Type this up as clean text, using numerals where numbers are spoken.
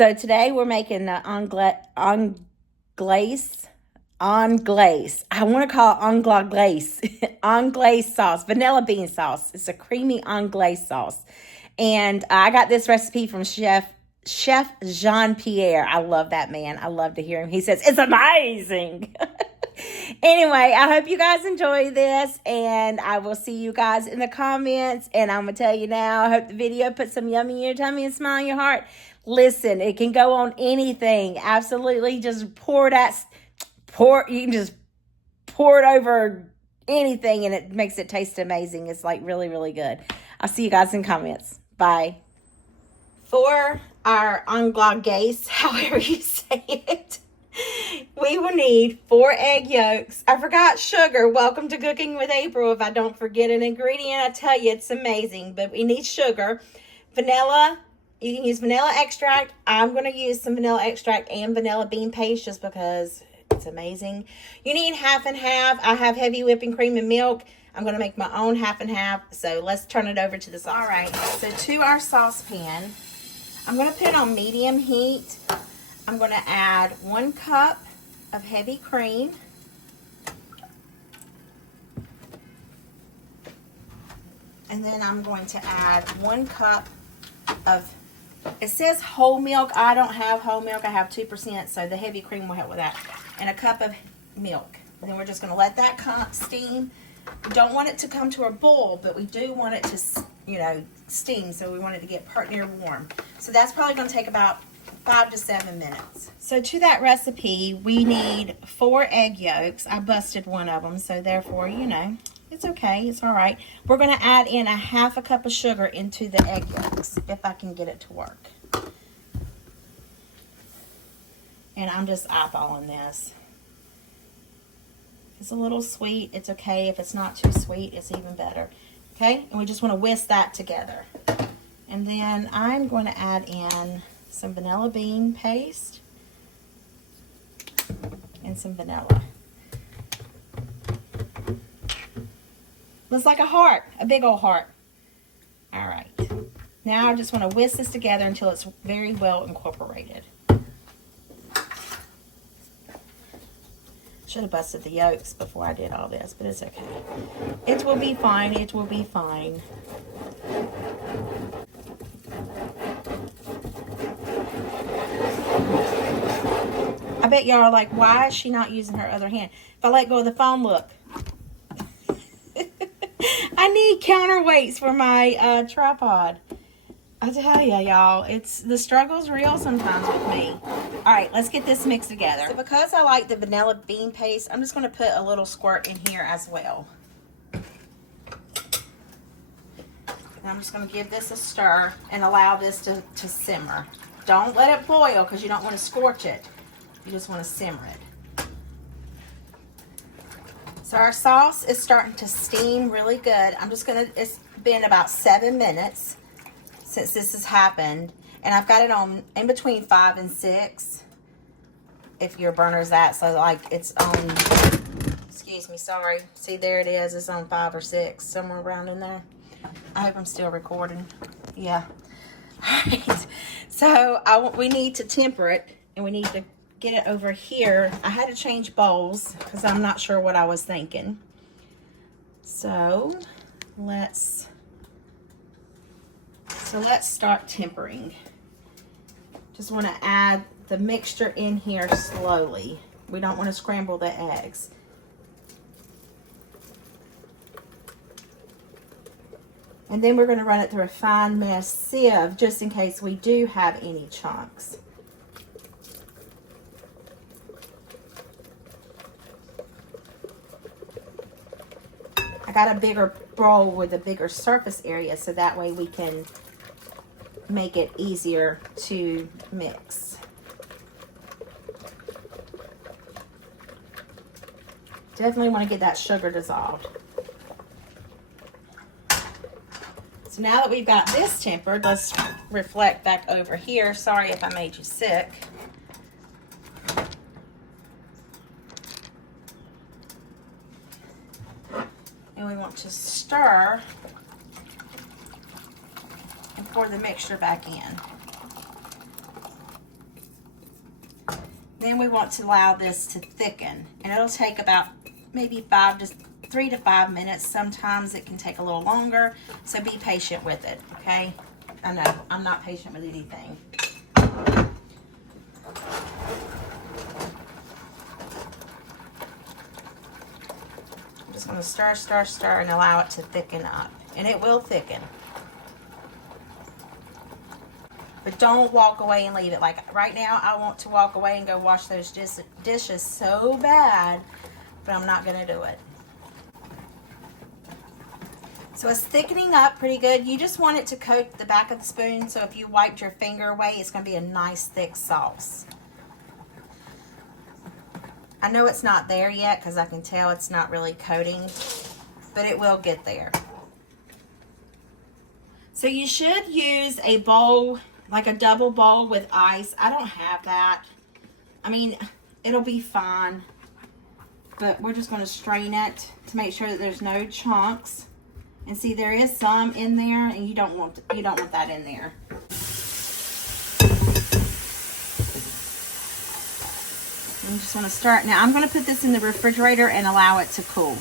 So today we're making the anglaise. I want to call it anglaise. Anglaise sauce, vanilla bean sauce. It's a creamy anglaise sauce. And I got this recipe from Chef Jean-Pierre. I love that man. I love to hear him. He says, it's amazing. Anyway, I hope you guys enjoy this, and I will see you guys in the comments. And I'm going to tell you now, I hope the video puts some yummy in your tummy and smile in your heart. Listen, it can go on anything. Absolutely. Just you can just pour it over anything, and it makes it taste amazing. It's like really, really good. I'll see you guys in comments. Bye. For our anglaise, however you say it, we will need 4 egg yolks. I forgot sugar. Welcome to Cooking with April. If I don't forget an ingredient, I tell you, it's amazing. But we need sugar. Vanilla. You can use vanilla extract. I'm going to use some vanilla extract and vanilla bean paste just because it's amazing. You need half and half. I have heavy whipping cream and milk. I'm going to make my own half and half. So let's turn it over to the saucepan. All right. So to our saucepan, I'm going to put it on medium heat. I'm going to add 1 cup of heavy cream. And then I'm going to add 1 cup of, it says whole milk. I don't have whole milk. I have 2%, so the heavy cream will help with that. And a cup of milk. And then we're just going to let that steam. We don't want it to come to a boil, but we do want it to, steam. So we want it to get part near warm. So that's probably going to take about 5 to 7 minutes. So to that recipe, we need 4 egg yolks. I busted one of them, so therefore, it's okay. It's all right. We're going to add in a half a cup of sugar into the egg yolks, if I can get it to work. And I'm just eyeballing this. It's a little sweet. It's okay. If it's not too sweet, it's even better. Okay? And we just want to whisk that together. And then I'm going to add in some vanilla bean paste and some vanilla. Looks like a heart, a big old heart. All right. Now I just want to whisk this together until it's very well incorporated. Should have busted the yolks before I did all this, but it's okay. It will be fine. It will be fine. I bet y'all are like, why is she not using her other hand? If I let go of the phone, look. I need counterweights for my tripod. I tell ya, y'all, the struggle's real sometimes with me. All right, let's get this mixed together. So because I like the vanilla bean paste, I'm just going to put a little squirt in here as well. And I'm just going to give this a stir and allow this to simmer. Don't let it boil because you don't want to scorch it. You just want to simmer it. So our sauce is starting to steam really good. It's been about 7 minutes since this has happened. And I've got it on in between 5 and 6. If your burner's that, so like it's on, excuse me, sorry. See, there it is. It's on 5 or 6, somewhere around in there. I hope I'm still recording. Yeah. All right. So we need to temper it, and we need to get it over here. I had to change bowls because I'm not sure what I was thinking. So let's start tempering. Just want to add the mixture in here slowly. We don't want to scramble the eggs. And then we're going to run it through a fine mesh sieve just in case we do have any chunks. I got a bigger bowl with a bigger surface area so that way we can make it easier to mix. Definitely want to get that sugar dissolved. So now that we've got this tempered, let's reflect back over here. Sorry if I made you sick. And we want to stir and pour the mixture back in. Then we want to allow this to thicken, and it'll take about maybe 3 to 5 minutes. Sometimes it can take a little longer, so be patient with it, okay? I know, I'm not patient with anything. I'm just going to stir, stir, stir, and allow it to thicken up, and it will thicken. But don't walk away and leave it. Like right now, I want to walk away and go wash those dishes so bad, but I'm not going to do it. So it's thickening up pretty good. You just want it to coat the back of the spoon, so if you wiped your finger away, it's going to be a nice thick sauce. I know it's not there yet because I can tell it's not really coating, but it will get there. So you should use a bowl, like a double bowl with ice. I don't have that. I mean, it'll be fine, but we're just going to strain it to make sure that there's no chunks. And see, there is some in there, and you don't want that in there. I'm just going to start now. I'm going to put this in the refrigerator and allow it to cool.